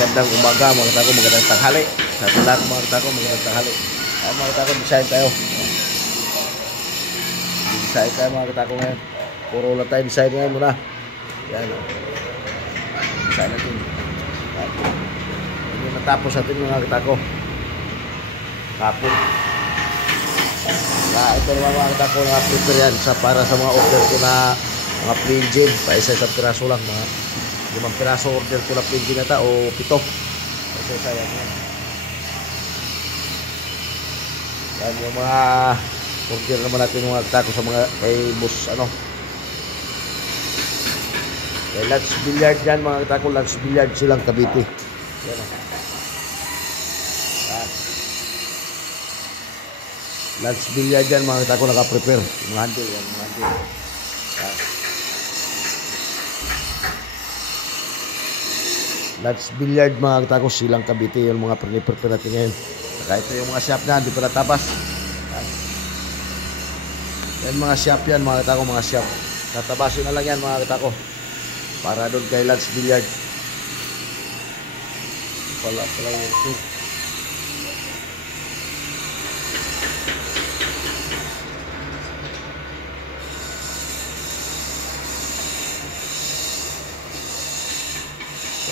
magandang umaga mga katako, magandang tanghali. Sa ating lahat mga katako, magandang tanghali. Ay mga katako, design tayo. Design tayo mga katako ngayon. Puro lang tayo design ngayon muna. Yan o. Design natin. Hindi natapos natin mga katako. Kapon. Ito naman mga katako, prepare yan para sa mga order ko na mga plain gin. Pa isa-isang piraso lang, mga 5 piraso order ko na plain gin nata o 7. Isa-isa yan. Yan yung mga order naman natin mga katako sa mga kay boss kay Lance Billiard yan mga katako. Lance Billiard silang Cavite. Yan o. Lance Billiard yan mga katako, naka-prepare yung handle yan, mga handle. Lance Billiard mga katako, silang Cavite yung mga prepare natin ngayon. Saka ito yung mga shop na hindi pa natabas. Yan mga shop yan mga katako, mga shop. Tatabasin na lang yan mga katako para doon kay Lance Billiard. Pala yung ito.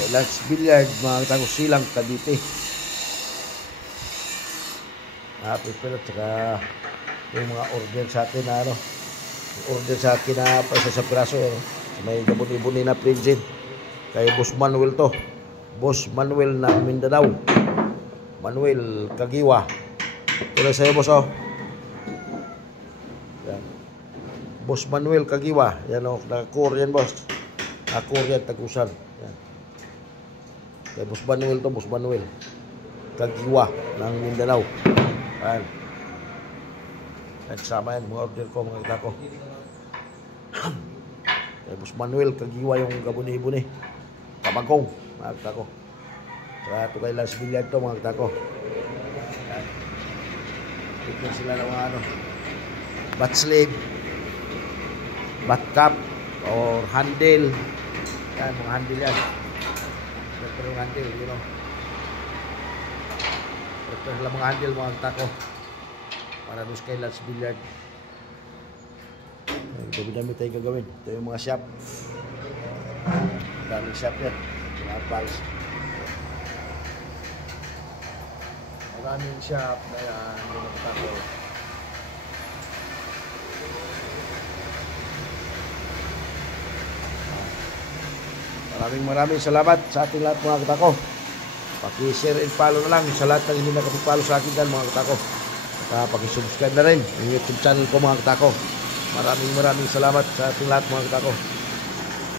Lance Billiard mga katako, silang Cavite. Prepare at saka yung mga order sa atin na order sa akin na pa sa piraso may gabuni-buni na plain gin kay Boss Manuel to. Boss Manuel na Mindanao, Manuel Kagiwa. Tuloy sa'yo boss yan. Boss Manuel Kagiwa yan naka-core yan boss, naka-core yan Tagusan yan. Kay Boss Manuel to, Boss Manuel Kagiwa ng Mindanao. Ayan. Sama yan mga order ko mga katako. Kay Boss Manuel Kagiwa yung gabuni-buni Kamagong mga katako. Saka ito kay Lance Billiard to mga katako. Tignan sila ng mga bat sleeve, bat cap or handle. Yan mga handle yan. Ito yung handle, ito lang mga handle mga katako para doon kay Lance Billiard. Dami-dami tayo gagawin. Ito yung mga shop. Daming shop yan. Mga pals. Maraming shop na yan. Mga katako. Maraming salamat sa ating lahat mga katako. Paki-share and follow na lang sa lahat ng hindi nakapag-follow sa akin dyan mga katako. Paki-subscribe na rin yung YouTube channel ko mga katako. Maraming salamat sa ating lahat mga katako.